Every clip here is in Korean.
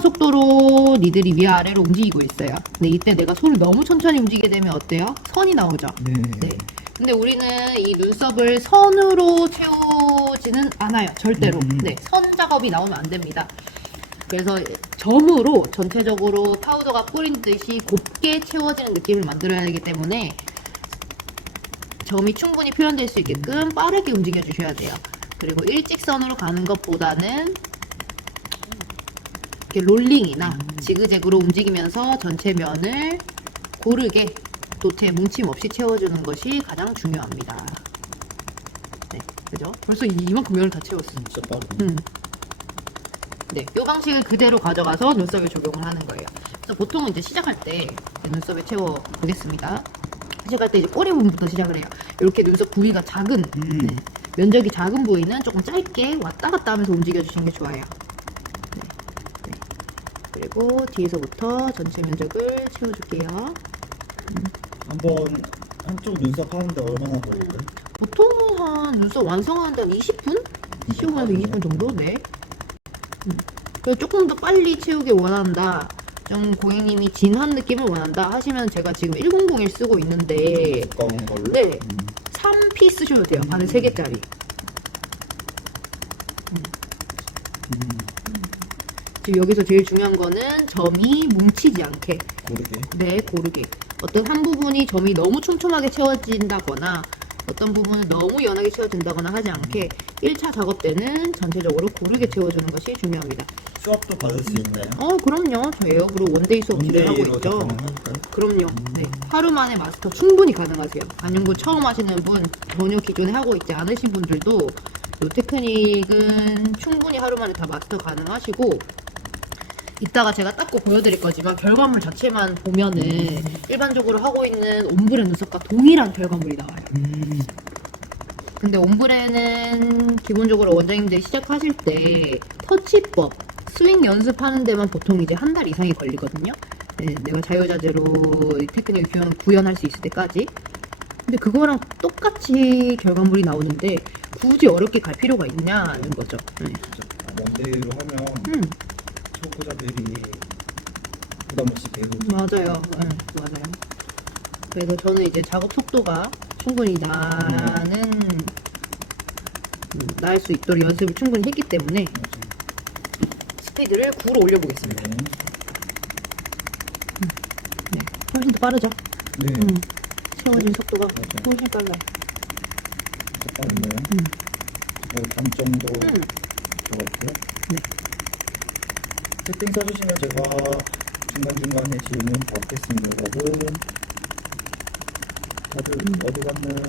일정한 속도로 니들이 위아래로 움직이고 있어요. 근데 이때 내가 손을 너무 천천히 움직이게 되면 어때요? 선이 나오죠? 네. 네. 근데 우리는 이 눈썹을 선으로 채우지는 않아요. 절대로. 네. 선 작업이 나오면 안 됩니다. 그래서 점으로 전체적으로 파우더가 뿌린 듯이 곱게 채워지는 느낌을 만들어야 하기 때문에 점이 충분히 표현될 수 있게끔 빠르게 움직여 주셔야 돼요. 그리고 일직선으로 가는 것보다는 이렇게 롤링이나 지그재그로 움직이면서 전체 면을 고르게 도트에 뭉침 없이 채워주는 것이 가장 중요합니다. 네, 그죠? 벌써 이만큼 면을 다 채웠어. 진짜 빠르네. 네, 이 방식을 그대로 가져가서 눈썹에 적용을 하는 거예요. 그래서 보통은 이제 시작할 때 눈썹에 채워 보겠습니다. 시작할 때 이제 꼬리 부분부터 시작을 해요. 이렇게 눈썹 부위가 작은, 네, 면적이 작은 부위는 조금 짧게 왔다 갔다 하면서 움직여 주시는 게 좋아요. 네, 네. 그리고 뒤에서부터 전체 면적을 채워줄게요. 한번 한쪽 눈썹 하는데 얼마나 걸릴까요? 보통은 한 눈썹 완성하는데 한 20분? 15분에서 20분 정도? 네. 그래서 조금 더 빨리 채우길 원한다. 좀 고객님이 진한 느낌을 원한다 하시면 제가 지금 1001 쓰고 있는데 두꺼운 걸로? 네. 3P 쓰셔도 돼요. 바늘 3개짜리. 지금 여기서 제일 중요한 거는 점이 뭉치지 않게. 고르게. 네, 고르게. 어떤 한 부분이 점이 너무 촘촘하게 채워진다거나 어떤 부분은 너무 연하게 채워진다거나 하지 않게 1차 작업 때는 전체적으로 고르게 채워주는 것이 중요합니다. 수업도 받을 수 있나요? 그럼요. 저 에어브로 원데이 수업 진행하고 원데이로 있죠. 가능할까요? 그럼요. 네. 하루 만에 마스터 충분히 가능하세요. 반영구 처음 하시는 분, 전혀 기존에 하고 있지 않으신 분들도 이 테크닉은 충분히 하루 만에 다 마스터 가능하시고, 이따가 제가 닦고 보여드릴 거지만 결과물 자체만 보면은 일반적으로 하고 있는 옴브레 눈썹과 동일한 결과물이 나와요. 근데 옴브레는 기본적으로 원장님들이 시작하실 때 터치법, 스윙 연습하는 데만 보통 이제 한 달 이상이 걸리거든요. 네, 내가 자유자재로 이 테크닉을 구현할 수 있을 때까지. 근데 그거랑 똑같이 결과물이 나오는데 굳이 어렵게 갈 필요가 있냐는 거죠. 네. 원데이로 하면 초보자들이 부담 없이 배우고. 맞아요. 네, 맞아요. 그래서 저는 이제 작업 속도가 충분히 날 수 있도록 연습을 충분히 했기 때문에 스피드를 9로 올려보겠습니다. 네, 훨씬 더 빠르죠? 네. 채워진 속도가 맞아요. 훨씬 빨라요. 진짜 빠른데요? 반 정도 들어갔고요. 네. 채팅 써주시면 제가 중간중간에 질문 받겠습니다. 여러분. 다들 어디 갔나요?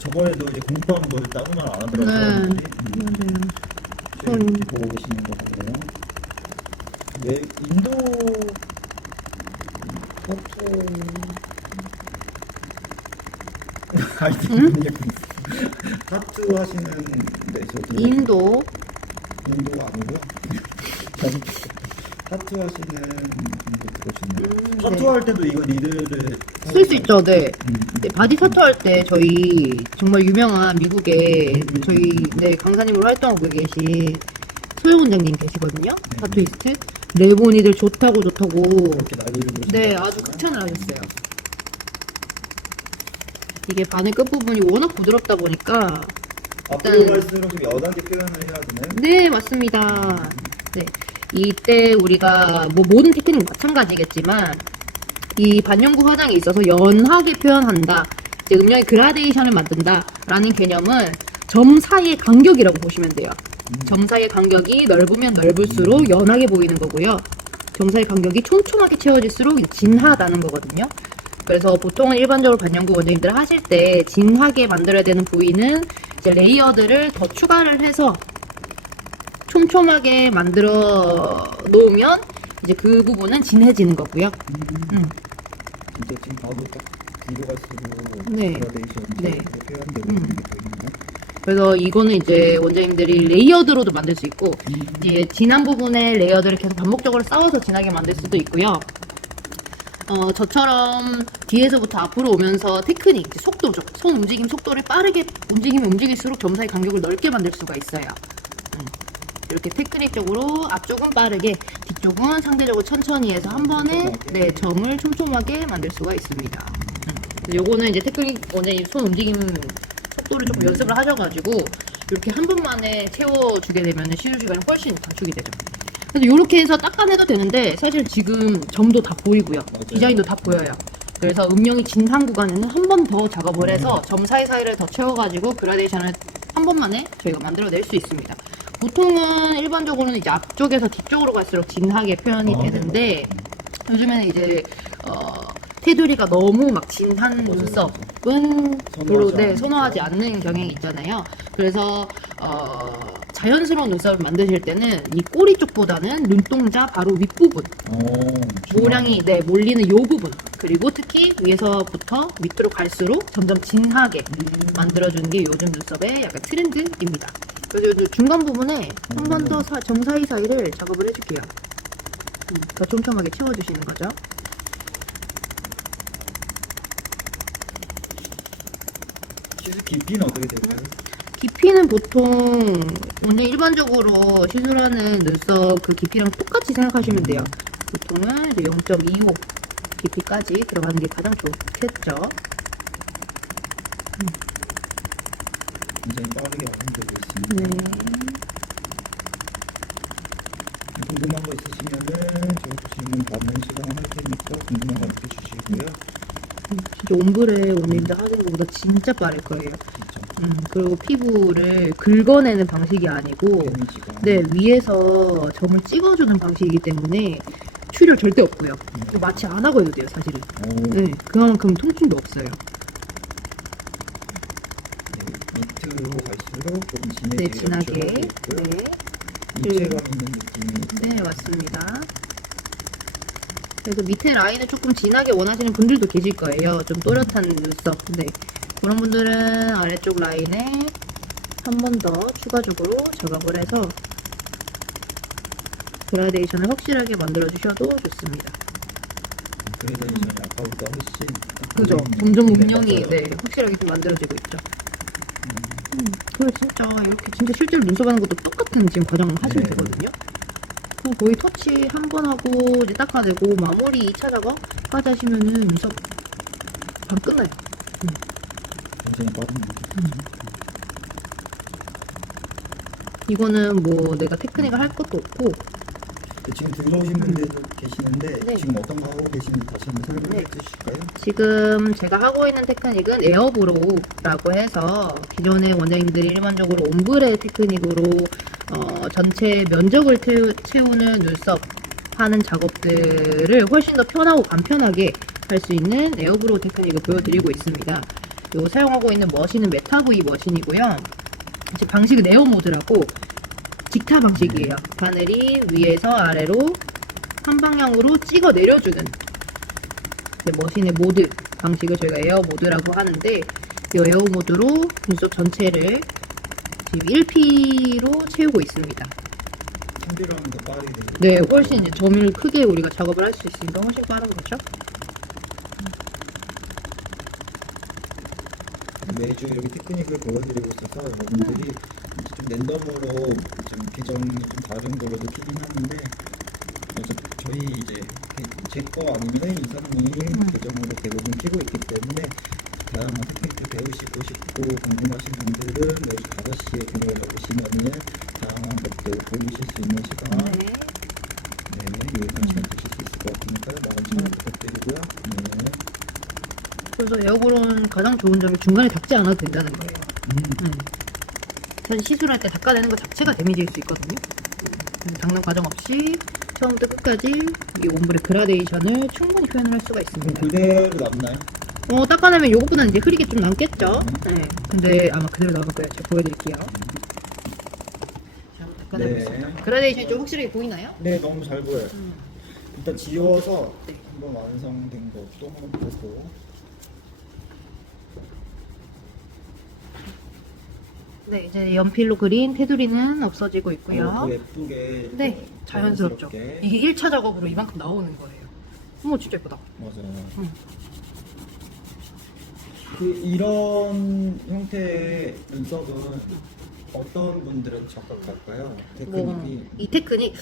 저번에도 이제 공부하는 거 다른 말 안 하더라고요. 네. 사람들이. 맞아요. 지금 보고 계시는 거 같아요. 네, 인도 타투 하시는 데서 인도 인도가 아니고요. 타투 하시는 분들 들어오시네요. 타투 네. 할 때도 이거 니들을 쓸 수 있죠. 네. 네, 바디 타투 할 때 저희 정말 유명한 미국의 저희 강사님으로 활동하고 계신 소영 원장님 계시거든요. 타투이스트. 네 분이들 좋다고 이렇게 난리를 네, 아주 극찬을 하셨어요. 이게 바늘 끝부분이 워낙 부드럽다 보니까 앞으로 갈수록 좀 연하게 표현을 해야 되나요? 네, 맞습니다. 네. 이때 우리가 모든 테크닉 마찬가지겠지만 이 반영구 화장에 있어서 연하게 표현한다. 이제 음영의 그라데이션을 만든다. 라는 개념은 점 사이의 간격이라고 보시면 돼요. 점 사이의 간격이 넓으면 넓을수록 연하게 보이는 거고요. 점 사이의 간격이 촘촘하게 채워질수록 진하다는 거거든요. 그래서 보통은 일반적으로 반영구 원장님들 하실 때 진하게 만들어야 되는 부위는 이제 레이어드를 더 추가를 해서 촘촘하게 만들어 놓으면 이제 그 부분은 진해지는 거고요. 진짜 지금 봐도 딱 뒤로 갈수록 네. 그라데이션 네. 표현되고 있는 게 보이는데. 그래서 이거는 이제 원장님들이 레이어드로도 만들 수 있고 이제 진한 부분에 레이어드를 계속 반복적으로 쌓아서 진하게 만들 수도 있고요. 저처럼 뒤에서부터 앞으로 오면서 테크닉, 속도죠. 손 움직임 속도를 빠르게 움직이면 움직일수록 점 사이 간격을 넓게 만들 수가 있어요. 이렇게 테크닉적으로 앞쪽은 빠르게, 뒤쪽은 상대적으로 천천히 해서 한 번에 네, 점을 촘촘하게 만들 수가 있습니다. 요거는 이제 테크닉 원장님 손 움직임 속도를 조금 연습을 하셔가지고 이렇게 한 번만에 채워주게 되면 시술 시간이 훨씬 단축이 되죠. 그래서 이렇게 해서 닦아내도 되는데 사실 지금 점도 다 보이고요. 맞아요. 디자인도 다 보여요. 그래서 음영이 진한 구간에는 한 번 더 작업을 해서 점 사이사이를 더 채워가지고 그라데이션을 한 번만에 저희가 만들어낼 수 있습니다. 보통은 일반적으로는 이제 앞쪽에서 뒤쪽으로 갈수록 진하게 표현이 되는데 요즘에는 이제 테두리가 너무 막 진한 눈썹은 별로 선호하지 않는 경향이 있잖아요. 그래서 자연스러운 눈썹을 만드실 때는 이 꼬리 쪽보다는 눈동자 바로 윗부분 모량이 몰리는 요 부분, 그리고 특히 위에서부터 밑으로 갈수록 점점 진하게 만들어주는 게 요즘 눈썹의 약간 트렌드입니다. 그래서 요 중간 부분에 한 번 더 점 사이사이를 작업을 해줄게요. 더 촘촘하게 채워주시는 거죠. 시술 깊이는 어떻게 될까요? 깊이는 보통 오늘 일반적으로 시술하는 눈썹 그 깊이랑 똑같이 생각하시면 돼요. 보통은 이제 0.25 깊이까지 들어가는 게 가장 좋겠죠. 굉장히 빠르게 완성되고 있습니다. 궁금한 거 있으시면은 저 질문 받는 시간 할 테니까 궁금한 거 남겨주시고요. 진짜 옴브레 원님들 하시는 것보다 진짜 빠를 거예요. 진짜. 그리고 피부를 긁어내는 방식이 아니고 데미지가. 위에서 점을 찍어주는 방식이기 때문에 출혈 절대 없고요. 마취 안 하고 해도 돼요, 사실은. 그만큼 통증도 없어요. 밑으로 갈수록 조금 네, 진해지게 진하게. 입체감 있는 느낌이. 네, 맞습니다. 그래서 밑에 라인을 조금 진하게 원하시는 분들도 계실 거예요. 좀 또렷한 눈썹. 네. 그런 분들은 아래쪽 라인에 한 번 더 추가적으로 작업을 해서 그라데이션을 확실하게 만들어 주셔도 좋습니다. 그레데이션이 아까보다 훨씬. 그죠? 점점 음영이 확실하게 좀 만들어지고 있죠. 그리고 진짜 이렇게 진짜 실제로 눈썹 하는 것도 똑같은 지금 과정을 하시면 되거든요. 그럼 거의 터치 한 번 하고 이제 닦아내고 마무리 2차 작업까지 하시면은 눈썹 바로 끝나요. 굉장히 빠릅니다. 이거는 뭐 내가 테크닉을 할 것도 없고 지금 들어오신 분들도 계시는데 네. 지금 어떤 거 하고 계시는지 다시 한번 설명해 주실까요? 지금 제가 하고 있는 테크닉은 에어브로우라고 해서 기존의 원장님들이 일반적으로 옴브레 테크닉으로 전체 면적을 채우는 눈썹 하는 작업들을 훨씬 더 편하고 간편하게 할 수 있는 에어브로우 테크닉을 보여드리고 있습니다. 요 사용하고 있는 머신은 메타브이 머신이고요. 이제 방식은 에어 모드라고 직타 방식이에요. 바늘이 위에서 아래로 한 방향으로 찍어 내려주는 머신의 모드 방식을 저희가 에어 모드라고 하는데 이 에어 모드로 눈썹 전체를 지금 1P로 채우고 있습니다. 상대로는 더 빠르게 되죠. 네, 훨씬 이제 점을 크게 우리가 작업을 할 수 있으니까 훨씬 빠른 거죠. 매주 여기 테크닉을 보여드리고 있어서 여러분들이 이제 좀 랜덤으로 좀 규정이 좀 다른 걸로 느끼긴 하는데 그래서 저희 이제 제 거 아니면 이사님이 규정으로 대부분 끼고 있기 때문에 다양한 테크닉을 배우시고 싶고 궁금하신 분들은 매주 5시에 들어오시면은 다양한 것들 보이실 수 있는 시간 유익한 시간 되실 수 있을 것 같으니까요. 많은 참여 부탁드리고요. 그래서 에어브로우는 가장 좋은 점이 중간에 닦지 않아도 된다는 거예요. 사실 시술할 때 닦아내는 것 자체가 데미지일 수 있거든요. 닦는 과정 없이 처음부터 끝까지 이 옴브레 그라데이션을 충분히 표현을 할 수가 있습니다. 그대로 남나요? 닦아내면 이것보다는 이제 흐리게 좀 남겠죠? 네. 근데 아마 그대로 남을 거예요. 제가 보여드릴게요. 자, 닦아내보겠습니다. 그라데이션이 좀 확실하게 보이나요? 네, 너무 잘 보여요. 일단 지워서 네. 한번 완성된 것도 한번 보고. 네, 이제 연필로 그린 테두리는 없어지고 있고요. 더 예쁘게. 네, 자연스럽죠. 자연스럽게. 이게 1차 작업으로 이만큼 나오는 거예요. 어머, 진짜 예쁘다. 맞아요. 이런 형태의 눈썹은 어떤 분들은 적합할까요? 뭐, 테크닉이 이 테크닉,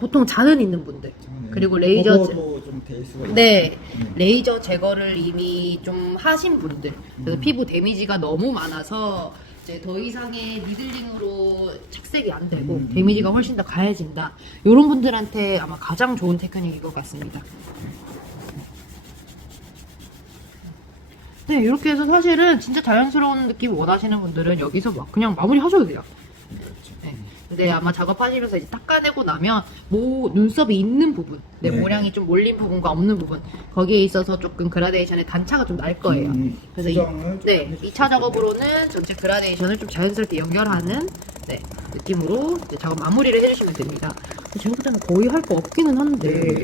보통 잔은 있는 분들. 저는 그리고 레이저 커버도 좀 될 수가 있어요. 네, 레이저 제거를 이미 좀 하신 분들. 그래서 피부 데미지가 너무 많아서 이제 더 이상의 니들링으로 착색이 안 되고 데미지가 훨씬 더 가해진다. 이런 분들한테 아마 가장 좋은 테크닉일 것 같습니다. 네, 이렇게 해서 사실은 진짜 자연스러운 느낌 원하시는 분들은 여기서 막 그냥 마무리 하셔도 돼요. 그렇죠. 네. 근데 아마 작업하시면서 이제 닦아내고 나면 눈썹이 있는 부분, 네, 네. 모량이 좀 몰린 부분과 없는 부분, 거기에 있어서 조금 그라데이션의 단차가 좀 날 거예요. 그래서 수정을 좀 네, 해주실 2차 수 작업으로는 전체 그라데이션을 좀 자연스럽게 연결하는 네, 느낌으로 이제 작업 마무리를 해주시면 됩니다. 제가 볼 때는 거의 할 거 없기는 한데,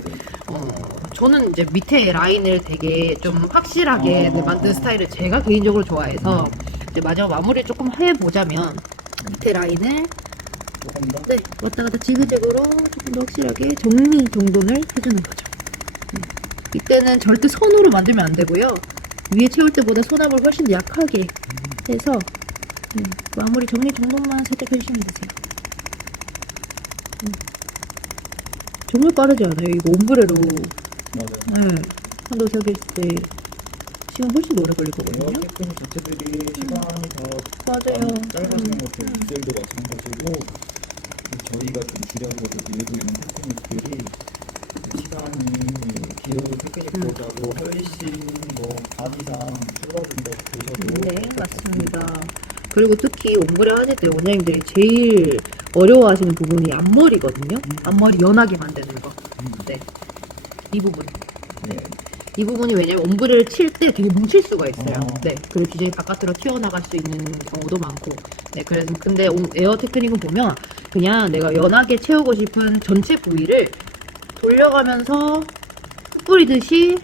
저는 이제 밑에 라인을 되게 좀 확실하게 네, 만든 스타일을 제가 개인적으로 좋아해서 이제 마지막 마무리를 조금 해보자면 밑에 라인을 조금 더 네, 왔다 갔다 지그재그로 조금 더 확실하게 정리 정돈을 해주는 거죠. 이때는 절대 손으로 만들면 안 되고요. 위에 채울 때보다 손압을 훨씬 더 약하게 해서 마무리 정리 정돈만 살짝 해주시면 되세요. 정말 빠르지 않아요? 이거 옴브레로 맞아요. 한도 세개 했을 때 시간 훨씬 오래 걸릴 에어 거거든요. 테크닉 자체들이 시간이 더 맞아요. 짧아지는 것도 엑셀도 마찬가지고 저희가 좀 줄여서 밀고 있는 테크닉들이 시간이 기존 테크닉보다도 훨씬 반 이상 줄어든다고 보셔도 네, 맞습니다. 그리고 특히 옴브레 하실 때 원장님들이 제일 어려워하시는 부분이 앞머리거든요. 앞머리 연하게 만드는 거. 네, 이 부분. 네. 이 부분이 왜냐면 옴브레를 칠 때 되게 뭉칠 수가 있어요. 어. 네. 그리고 기저귀 바깥으로 튀어나갈 수 있는 경우도 많고. 네. 그래서 근데 에어 테크닉은 보면 그냥 내가 연하게 채우고 싶은 전체 부위를 돌려가면서 뿌리듯이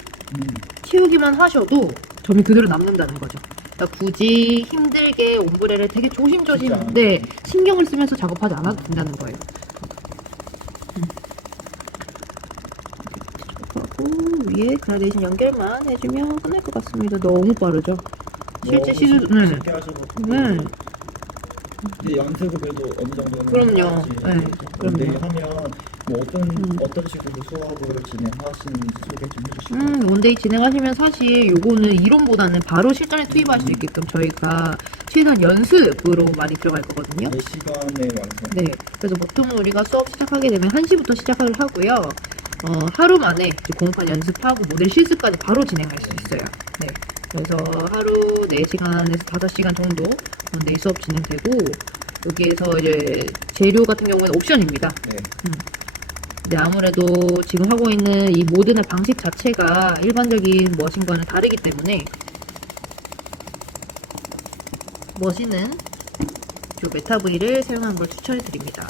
채우기만 하셔도 점이 그대로 남는다는 거죠. 그러니까 굳이 힘들게 옴브레를 되게 조심조심 쉽지 않아요. 네, 신경을 쓰면서 작업하지 않아도 된다는 거예요. 하고 위에 그라데이션 연결만 해주면 끝날 것 같습니다. 너무 빠르죠? 실제 시술, 네. 쉽게 하셔서 네. 근데 연습을 그래도 어느 정도는 그럼요. 해야지. 네, 근데 그럼요. 하면 뭐 어떤 식으로 수업을 진행하시는지 소개 좀 해주실까요? 원데이 진행하시면 사실 요거는 이론보다는 바로 실전에 투입할 수 있게끔 저희가 최대한 연습으로 많이 들어갈 거거든요. 몇 시간에 완성? 네. 그래서 보통 우리가 수업 시작하게 되면 1시부터 시작을 하고요. 하루 만에 이제 공판 연습하고 모델 실습까지 바로 진행할 수 있어요. 네. 그래서 하루 4시간에서 5시간 정도 원데이 수업 진행되고, 여기에서 이제 재료 같은 경우는 옵션입니다. 네. 근데 아무래도 지금 하고 있는 이 모든의 방식 자체가 일반적인 머신과는 다르기 때문에 머신은 이 메타V를 사용하는 걸 추천해 드립니다.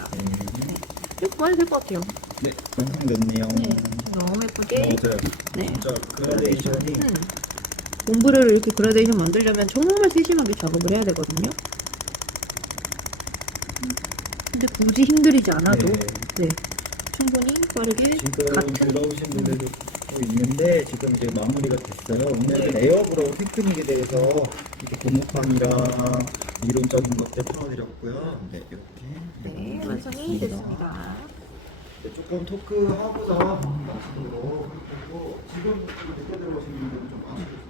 이렇게 많이 될 것 같아요. 네, 완성됐네요. 네, 너무 예쁘게. 맞아요. 네. 진짜 그라데이션이 옴브레를 이렇게 그라데이션 만들려면 정말 세심하게 작업을 해야 되거든요. 근데 굳이 힘들이지 않아도 네. 네, 충분히 빠르게 지금 같은 들어오신 분들도 또 있는데 지금 이제 마무리가 됐어요. 오늘은 에어브로우 테크닉에 대해서 이렇게 고무판이랑 이론적인 것들 풀어드렸고요. 네, 이렇게 네, 완성이 됐습니다. 네, 조금 토크하고자 마치도록 하고 지금 늦게 들어오신 분들은 좀 아쉽겠습니다.